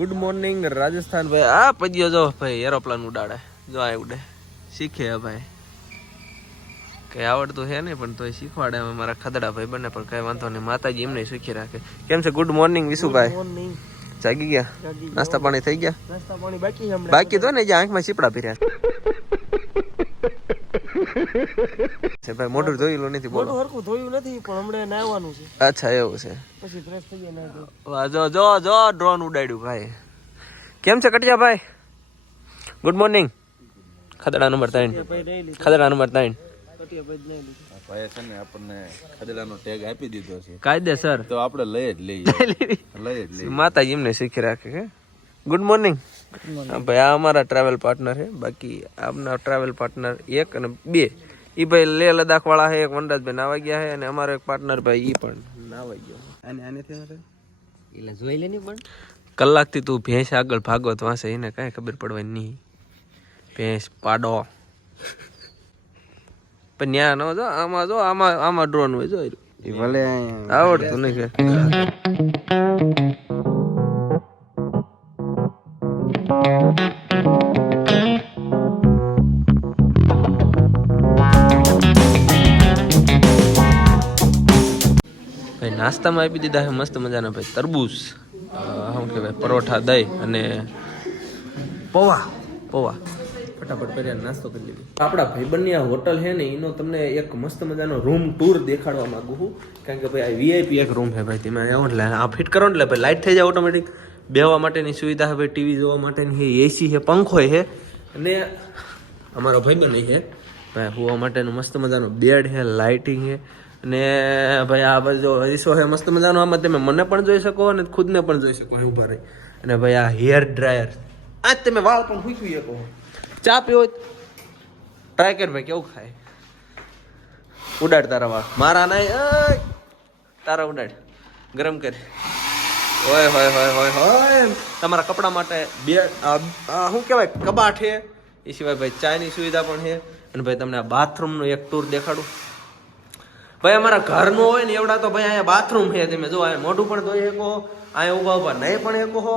Good morning Rajasthan ભાઈ. આ પજ્યો જો ભાઈ એરોપ્લેન ઉડાડે. જો આ ઉડે. શીખે ભાઈ. કઈ આવડતું છે નહીં પણ તોય શીખવાડે અમે મારા ખદડા ભાઈ બને પણ કઈ વાંધો નહીં. માતાજી એમને શીખી રાખે. કેમ છે? ગુડ મોર્નિંગ વિશુભાઈ. જાગી ગયા? નાસ્તા પાણી થઈ ગયા? નાસ્તા પાણી બાકી બાકી તો ને જે આંખમાં ચીપડા પીર્યા છે ભાઈ મોઢું ધોયેલું નથી બોલો. મોટું હરખું ધોયું નથી પણ હમણાં નાવાનું છે. અચ્છા એવું છે. પછી ફ્રેશ થઈ ગયા જો જો જો ડ્રોન ઉડાડ્યું ભાઈ. કેમ છે કટિયા ભાઈ? ગુડ મોર્નિંગ ખદડા નંબર ત્રણ. એ ભાઈ રહી લીધું. ખદડા નંબર ત્રણ. કટિયા ભાઈ જ નહીં લીધું. છે ને આપણને ખદેડાનો ટેગ આપી દીધો છે. કાયદેસર. તો આપણે લઈ જ લઈએ. લઈ જ લઈએ. માતાજી એમને શીખી રાખે કે ગુડ મોર્નિંગ ભાઈ આ અમારા ટ્રાવેલ પાર્ટનર છે. બાકી આપના ટ્રાવેલ પાર્ટનર એક અને બે. ઈ ભાઈ લેહ લદાખ વાળા છે એક વનરાજભાઈ નાવા ગયા છે અને અમારો એક પાર્ટનર ભાઈ ઈ પણ નાવા ગયો આને આનેથી એટલે જોઈ લે નહીં પણ. કલાકથી તું ભેંસ આગળ ભાગવત વાંચે એને કાંઈ ખબર પડવાની નહીં. ભેંસ પાડો. પણ ન્યા ન જો આમાં જો આમાં આમાં ડ્રોન હોય જો. ભલે આવડતું નહીં ભાઈ, નાસ્તામાં આપી દીધા છે, મસ્ત મજાના ભાઈ. તરબૂચ શું કહેવાય, પરોઠા, દહીં અને પૌવા પૌવા. ફટાફટ પહેર્યા નાસ્તો કરી લીધો. આપણા ભાઈબંધની આ હોટલ છે ને, એનો તમને એક મસ્ત મજાનો રૂમ ટૂર દેખાડવા માંગુ છું. કારણ કે ભાઈ, આ વીઆઈપી એક રૂમ છે ભાઈ, તેમાં આવો એટલે આ ફિટ કરો એટલે ભાઈ લાઇટ થઈ જાય ઓટોમેટિક બેહવા માટેની સુવિધા છે ભાઈ ટીવી જોવા માટેની એસી છે, પંખો છે. અને અમારો ભાઈબંધ છે, ભાઈ, હોવા માટેનું મસ્ત મજાનો બેડ છે લાઇટિંગ છે. અને ભાઈ આ જો રીસો હે મસ્ત મજાનો, આમાં તમે મને પણ જોઈ શકો અને ખુદને પણ જોઈ શકો ઊભા રહી. અને ભાઈ આ હેર ડ્રાયર આજ તમે વાળ પણ સૂકવી શકો. ચા પીવો. ટ્રાય કર ભાઈ, કેવું ખાય? ઉડાડ તારા વાળ. મારા નહીં! તારા ઉડાડ. ગરમ કર. હોય હોય હોય હોય હોય. તમારા કપડા માટે બે, આ આ શું કહેવાય? કબાટ છે. એ સિવાય ભાઈ ચાયની સુવિધા પણ છે. અને ભાઈ તમને આ બાથરૂમનો એક ટૂર દેખાડું. ભાઈ અમારા ઘરનું હોય ને એવડા તો ભાઈ અહીંયા બાથરૂમ છે તમે જો અહીંયા મોઢું પણ ધોઈ શકો અહીંયા ઊભા ઊભા નહીં પણ શકો હો.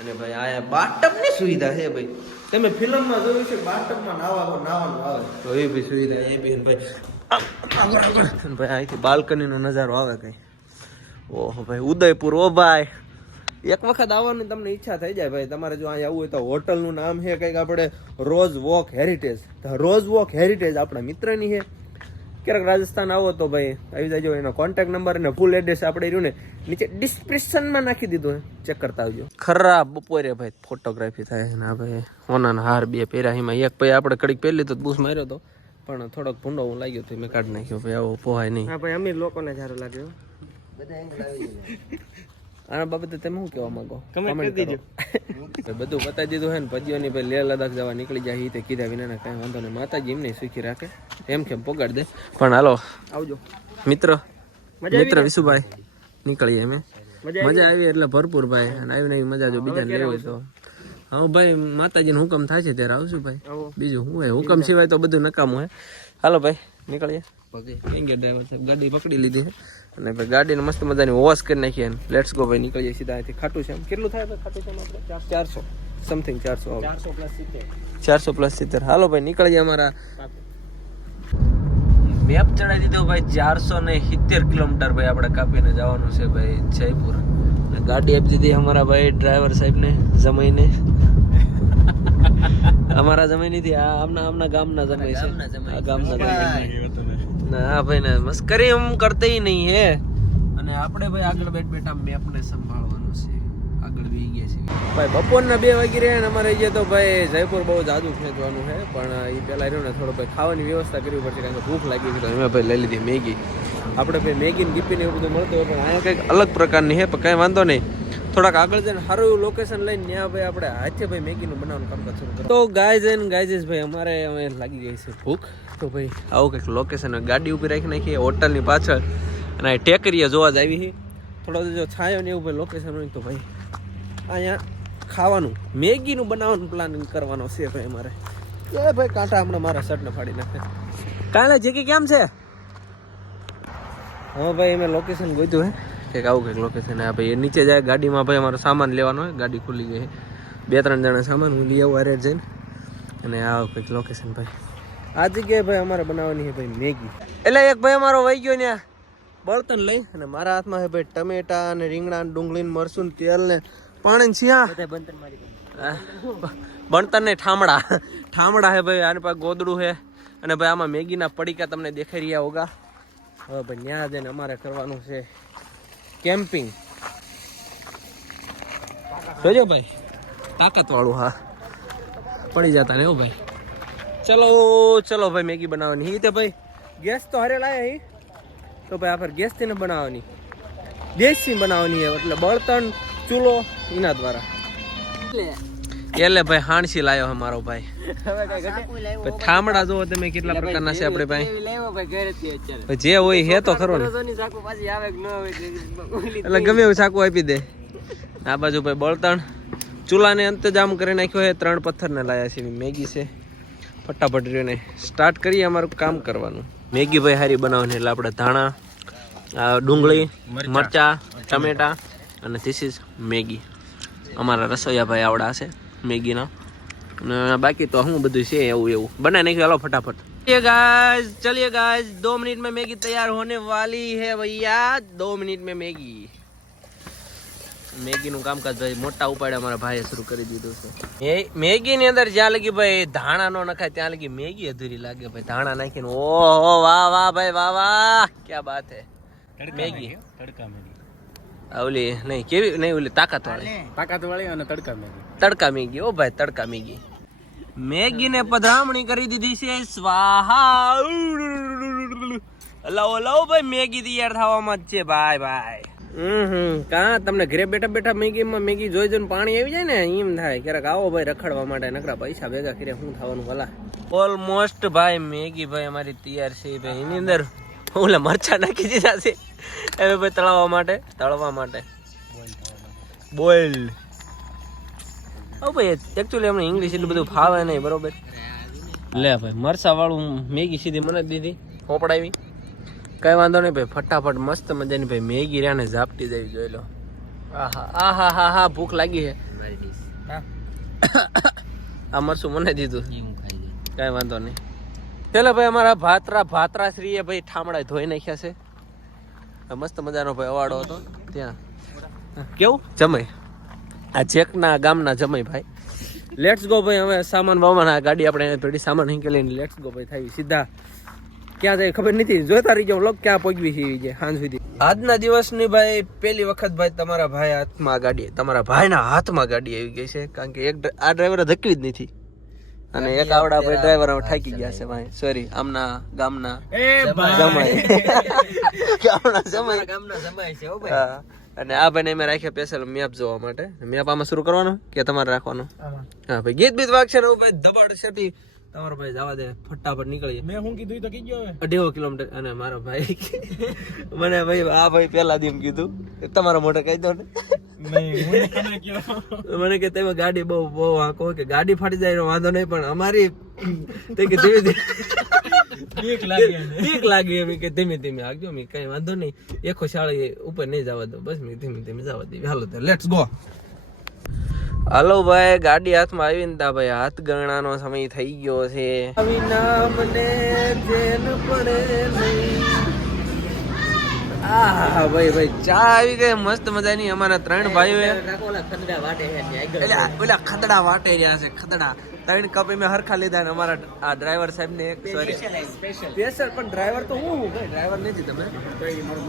અને ભાઈ અહીંયા બાથટબની સુવિધા છે ભાઈ. તમે ફિલ્મમાં જોયું છે બાથટબમાં નાવા નાવાનું આવે. તો એ બી સુવિધા એ બી ભાઈ. ભાઈ અહીંથી બાલ્કનીનો નજારો આવે કઈ. ઓહો ભાઈ ઉદયપુર ઓ ભાઈ. એક વખત આવવાની તમને ઈચ્છા થઈ જાય ભાઈ. તમારે જો અહીંયા આવવું હોય તો હોટલનું નામ છે કંઈક આપણે Rose Walk Heritage. Rose Walk Heritage આપણા મિત્રની છે. ક્યારેક રાજસ્થાન આવો તો ભાઈ આવી જાજો એનો કોન્ટેક્ટ નંબર અને ફૂલ એડ્રેસ આપણે રહ્યું ને નીચે ડિસ્ક્રિપ્શનમાં નાખી દીધું ચેક કરતા આવજો. ખરાબ બપોરે ભાઈ ફોટોગ્રાફી થાય છે ને આ ભાઈ. હોનાના હાર બે પહેર્યા એમાં એક ભાઈ આપણે કડીક પહેરી તો બૂસ માર્યો તો. પણ થોડોક ભૂંડો હું લાગ્યો તો મેં કાઢી નાખ્યો ભાઈ આવો પોહાય નહીં. હા ભાઈ અમીર લોકોને સારું લાગ્યો હો. આના બાબતે તમે શું કહેવા માંગો? Comment કરી દેજો. બધું બતાવી દીધું છે ને પદ્યોની ભાઈ લેહ લદાખ જવા નીકળી જાય તે કીધા વિના કાંઈ વાંધો નહીં. માતાજી એમને સુખી રાખે. એમ કેમ પગાડ દે. પણ હાલો આવજો. મિત્ર મિત્ર વિશુભાઈ નીકળીએ અમે મજા આવી એટલે ભરપૂર ભાઈ. અને આવી નવી મજા જો બીજા લેવો તો. હા ભાઈ માતાજીનો હુકમ થાય છે ત્યારે આવશું ભાઈ. બીજું હું હુકમ સિવાય તો બધું નકામું હે. હાલો ભાઈ નીકળીએ. કેમ ડ્રાઈવર સાહેબ ગાડી પકડી લીધી છે. અને ભાઈ ગાડીને મસ્ત મજાની વોશ કરી નાખીએ લેટ્સ ગો ભાઈ નીકળીએ સીધા અહીંથી ખાટું છે કેટલું થાય ભાઈ ખાટું છે આપણે ચારસો. સમથિંગ ચારસો ચારસો પ્લસ સિત્તેર. ચારસો પ્લસ સિત્તેર. હાલો ભાઈ નીકળીએ અમારા. મેપ ચડાવી દીધો ભાઈ ચારસો ને સિત્તેર કિલોમીટર ભાઈ આપણે કાપીને જવાનું છે ભાઈ જયપુર. અને ગાડી આપી દીધી અમારા ભાઈ ડ્રાઈવર સાહેબને જમાઈને. અમારા જમાઈ નથી આ આમના આમના ગામના જમાઈ છે. આ ગામના જમાઈ ના ભાઈ ને મસ્કરી એમ કરતે નહીં હે. અને આપણે ભાઈ આગળ બેઠ બેઠા મેપને સંભાળવાનું છે. આગળ વી ગયા છે ભાઈ બપોરના બે વાગી રહ્યા ને અમારે અહીંયા તો ભાઈ જયપુર બહુ જાદુ ખેંચવાનું છે પણ એ પહેલા રહ્યું ને થોડો ભાઈ ખાવાની વ્યવસ્થા કરવી પડશે કારણ કે ભૂખ લાગી છે તો અમે ભાઈ લઈ લીધી મેગી. આપણે ભાઈ મેગી ને ગીપી ને એવું બધું મળતું હોય પણ અહીંયા કંઈક અલગ પ્રકારની છે પણ કાંઈ વાંધો નહીં. થોડાક આગળ જઈને સારું એવું લોકેશન લઈને ત્યાં ભાઈ આપણે હાથે ભાઈ મેગીનું બનાવવાનું શરૂ કરીએ તો ગાય એન્ડ ગાયઝીસ ભાઈ અમારે અમે લાગી ગઈ છે ભૂખ. તો ભાઈ આવું કંઈક લોકેશન ગાડી ઊભી રાખી નાખીએ હોટલની પાછળ. અને ટેકરીએ જોવા જ આવી છે થોડો જો છાયો ને એવું ભાઈ લોકેશન હોય તો ભાઈ અહીંયા ખાવાનું, મેગીનું બનાવવાનું પ્લાનિંગ કરવાનો છે ભાઈ અમારે. એ ભાઈ કાંટા હમણાં મારા શર્ટને ફાડી નાખે. કાલે જે કે કેમ છે? હા ભાઈ અમે લોકેશન ગોત્યું હે. કંઈક આવું કંઈક લોકેશન આ ભાઈ એ નીચે જાય ગાડીમાં ભાઈ અમારો સામાન લેવાનો હોય ગાડી ખુલી ગઈ છે. બે ત્રણ જણા સામાન હું લઈ આવું અરે જઈને. અને આવું કંઈક લોકેશન ભાઈ. આ જગ્યાએ ભાઈ અમારે બનાવવાની છે ભાઈ મેગી. એટલે એક ભાઈ અમારો વહી ગયો ને બળતણ લઈ. અને મારા હાથમાં છે ભાઈ ટમેટા અને રીંગણા ડુંગળી મરસું તેલ ને પાણી મારી બણતર ને ઠામડા. ઠામડા હે ભાઈ આની પાસે ગોદડું છે અને ભાઈ આમાં મેગીના પડીકા તમને દેખાઈ રહ્યા હોગા. હવે ભાઈ ત્યાં જઈને અમારે કરવાનું છે કેમ્પિંગ. જોજો ભાઈ તાકાત વાળું હા. પડી જતા ને એવું ભાઈ. ચલો ચલો ભાઈ, મેગી બનાવવાની. હી તે ભાઈ, ગેસ તો હરે લાયા હી તો ભાઈ આપણે ગેસથી ને બનાવવાની. દેશથી બનાવવાની એટલે બળતણ, ચૂલો, એના દ્વારા. એટલે ભાઈ હાણસી લાયો છે મારો ભાઈ. ઠામડા જોવો તમે કેટલા પ્રકારના છે આપણે ભાઈ. એવી લાવ્યો ભાઈ ઘરેથી અત્યારે. પછી જે હોય હે તો ખરો ને. રોજોની ચાકુ પાછી આવે કે ન આવે કે ઓલી એટલે ગમે એવું ચાકુ આપી દે. આ બાજુ ભાઈ બળતણ. ચૂલાને અંતજામ કરી નાખ્યો હે. ત્રણ પથ્થરને લાયા છે. મેગી છે. ફટાફટ રહીને સ્ટાર્ટ કરીએ અમારું કામ કરવાનું. મેગી ભાઈ હારી બનાવવાની એટલે આપણે ધાણા ડુંગળી મરચા. ટમેટા અને ધીસ ઇઝ મેગી. અમારા રસોઈયા ભાઈ આવડા છે. મેગીના અને બાકી તો હું બધું છે એવું એવું બનાવી નાખ્યું હાલો ફટાફટ चलिए गाइस चलिए गाइस दो मिनट में मैगी तैयार होने वाली है भैया दो मिनट में मैगी મેગી નું કામકાજ ભાઈ મોટા ઉપાડે અમારા ભાઈએ શરૂ કરી દીધું છે એ મેગી ની અંદર જ્યાં લગી ભાઈ ધાણા નો નખાય ત્યાં લગી મેગી અધૂરી લાગે ભાઈ ધાણા નાખીને ઓહો વાહ વાહ ભાઈ વાહ વાહ ક્યાં બાત હે મેગી આ ઓલી નહીં કેવી નહીં ઓલી તાકાત વાળી તાકાત વાળી અને તડકા મેગી. તડકા મેગી ઓ ભાઈ તડકા મેગી. મેગી ને પધરામણી કરી દીધી છે સ્વાહા. લાવો લાવો ભાઈ મેગી તૈયાર થવામાં જ છે ભાઈ ભાઈ. હમ કા તમને ઘરે બેઠા બેઠા મેગી માં મેગી જોઈ જોઈને પાણી આવી જાય ને એમ થાય. ક્યારેક આવો ભાઈ રખડવા માટે નકરા પૈસા ભેગા કરે શું થવાનું ભલા. ઓલમોસ્ટ ભાઈ મેગી ભાઈ અમારી તૈયાર છે ભાઈ. એની અંદર ઓલા મરચા નાખી દીધા છે. હવે ભાઈ તળાવવા માટે તળવા માટે. બોઇલ ઓ ભાઈ એકચ્યુઅલી અમને ઇંગ્લિશ એટલું બધું ફાવે નહીં બરોબર? લે ભાઈ મરસા વાળું મેગી સીધી મને જ દીધી. પોપડાવી કઈ વાંધો નહીં ભાઈ ફટાફટ મસ્ત મજાની ભાઈ મેગી રહ્યા ઝાપટી દેવી જોઈ લો. આહા આહા હા હા ભૂખ લાગી છે. મારી આ મરસું મને દીધું. એ હું ખાઈ જઈશ કઈ વાંધો નહીં. પેલા ભાઈ અમારા ભાતરા ભાતરા શ્રીએ ભાઈ ઠામડા ધોઈ નાખ્યા છે. મસ્ત મજાનો ભાઈ અવાડો હતો. ત્યાં. કેવું? જમાઈ. આ જેકના ગામના જમાઈ ભાઈ. લેટ્સ ગો ભાઈ હવે સામાન વામાન આ ગાડી આપણે થોડી સામાન હિંકેલીને લેટ્સ ગો ભાઈ થાય સીધા. ક્યાં જાય ખબર નથી. જોતા રહી ગયો લોક ક્યાં પહોંચવી છે સાંજ સુધી. આજના દિવસની ભાઈ પહેલી વખત ભાઈ તમારા ભાઈ હાથમાં ગાડી તમારા ભાઈના હાથમાં ગાડી આવી ગઈ છે. કારણ કે એક આ ડ્રાઈવરે ધકવી જ નથી. અને એક આવડા ભાઈ ડ્રાઈવર અમે થાકી ગયા છે ભાઈ. સોરી આમના ગામના જમાઈ. ગામના જમાઈ. ગામના જમાય છે ઓ ભાઈ. અને આ ભાઈને અમે રાખ્યા સ્પેશિયલ મેપ જોવા માટે. મેપ આમાં શરૂ કરવાનો કે તમારે રાખવાનો? હા ભાઈ ગીત બીત વાગશે ને ભાઈ દબાડ છે તમારો ભાઈ જવા દે ફટાફટ નીકળીએ. મેં હું કીધું તો કીજો હવે. અઢીસો કિલોમીટર. અને મારો ભાઈ મને ભાઈ આ ભાઈ પહેલા દી એમ કીધું. તમારો મોઢે કહી દો ને. મને કે તમે ગાડી બહુ બહુ આંકો કે ગાડી ફાટી જાય એનો વાંધો નહીં પણ અમારી તે કે ધીમે ધીમે બીક લાગી એમ કે ધીમે ધીમે આગજો મેં કઈ વાંધો નહીં. એકો શાળી ઉપર નહીં જવા દો બસ મેં ધીમે ધીમે જવા દે હાલો તો લેટ્સ ગો હાલો ભાઈ ગાડી હાથમાં આવી ને ભાઈ હાથ ગણાનો સમય થઈ ગયો છે. આવી નામને જેન પડે નહીં. આહ ભાઈ ભાઈ ચા આવી ગઈ. મસ્ત મજાની અમારા ત્રણ ભાઈઓ ઓલા. ખદડા વાટે રહ્યા છે ખદડા. ત્રણ કપ મેં હરખા લીધા ને અમારા આ ડ્રાઈવર સાહેબ ને એક સોરી સ્પેશિયલ પણ ડ્રાઈવર તો હું ભાઈ ડ્રાઈવર નથી તમે.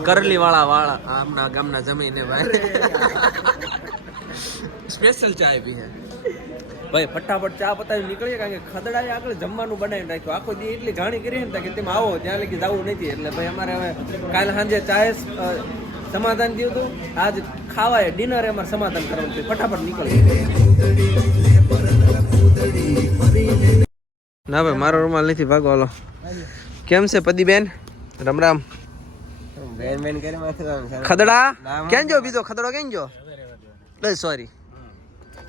કરલી વાળા વાળા આમના ગામના જમીને ભાઈ. સ્પેશિયલ ચા આપી છે. ભાઈ ફટાફટ ચા પતાવી નીકળીએ કારણ કે ખદડાએ આગળ જમવાનું બનાવી નાખ્યું આખો દી એટલી ઘાણી કરી ને કે તેમ આવો ત્યાં લગી જવું નથી. એટલે ભાઈ અમારે હવે કાલ સાંજે ચાએ સમાધાન થયું હતું. આજ ખાવાય ડિનર અમારે સમાધાન કરવાનું છે. ફટાફટ નીકળીએ. ના ભાઈ મારો રૂમાલ નથી ભાગો હાલો કેમ છે પદીબેન રામ રામ. બેન આમ સારું. ખદડા? કેમ જો બીજો? ખદડો કેમ જો સોરી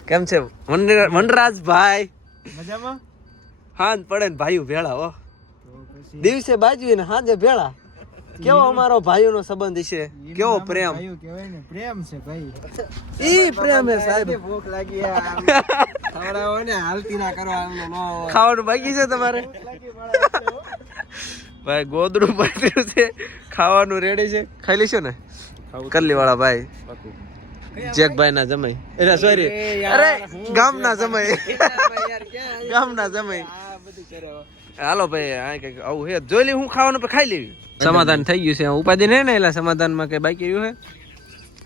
કેમ છે? વનરા- વનરાજભાઈ. મજામાં? હાંજ પડે ને ભાઈ ભેળા હો. દિવસે બાજુ ને હાંજે ભેળા. કેવો અમારો ભાઈઓનો સંબંધ છે? કેવો પ્રેમ? પ્રેમ છે ભાઈ. ઈ પ્રેમ હે સાહેબ. ભૂખ લાગી ખવડાવો ને હાલતી ના કરો ખાવાનું બાકી છે તમારે? ભાઈ ગોદડું પડ્યું છે. ખાવાનું રેડી છે. ખાઈ લઈશું ને? કરલી વાળા ભાઈ. જેકભાઈ ના જમાઈ. એટલે સોરી. અરે ગામ ના જમાઈ. ગામ ના જમાઈ. હાલો ભાઈ આ કંઈક આવું હે જોઈ લે હું ખાવાનું પણ ખાઈ લેવી. સમાધાન થઈ ગયું છે. ઉપાધિ નહીં ને એટલે સમાધાનમાં કઈ બાકી રહ્યું હે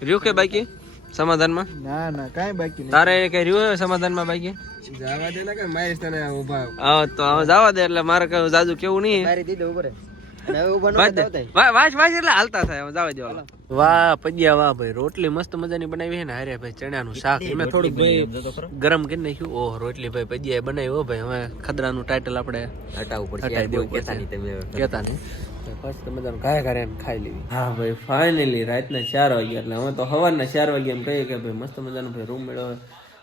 રહ્યું કે બાકી? સમાધાનમાં? ના ના કાઈ બાકી તારે કઈ રહ્યું હે સમાધાનમાં બાકી? નહીં જવા દે ને કે મારીશ તને ઊભા હા તો જવા દે એટલે મારે કઈ જાજુ કેવું નહીં. મારી દીધો ઉપર હવે ઊભા વાંચ દે. વા- વાંચ વાંચ એટલે હાલતા થાય જવા દેવા વાહ પજ્યા વાહ ભાઈ રોટલી મસ્ત મજાની બનાવી છે ને હારે ભાઈ ચણાનું શાક. મેં થોડુંક ભાઈ ગરમ કરી નાખ્યું. ઓહ રોટલી ભાઈ પજ્યા બનાવી હો ભાઈ. હવે ખદરાનું ટાઇટલ આપણે હટાવવું હટાવી દેવું પડશે. કેતા નહીં. મસ્ત મજાનું ઘાય ઘારે એમ ખાઈ લેવી. હા ભાઈ ફાઇનલી રાતના ચાર વાગ્યા એટલે હવે તો સવારના ચાર વાગ્યા એમ કહીએ કે ભાઈ મસ્ત મજાનો ભાઈ રૂમ મેળવે.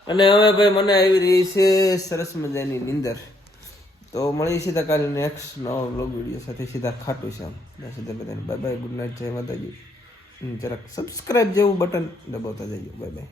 અને હવે ભાઈ મને આવી રહી છે સરસ મજાની નીંદર. તો મળીએ સીધા કાલે નેક્સ્ટ નવો બ્લોગ વીડિયો સાથે. સીધા ખાટું છે આમ. સુધી બધાને બાય બાય ગુડ નાઇટ જય માતાજી. જરાક સબસ્ક્રાઈબ જેવું બટન દબાવતા જઈએ બાય બાય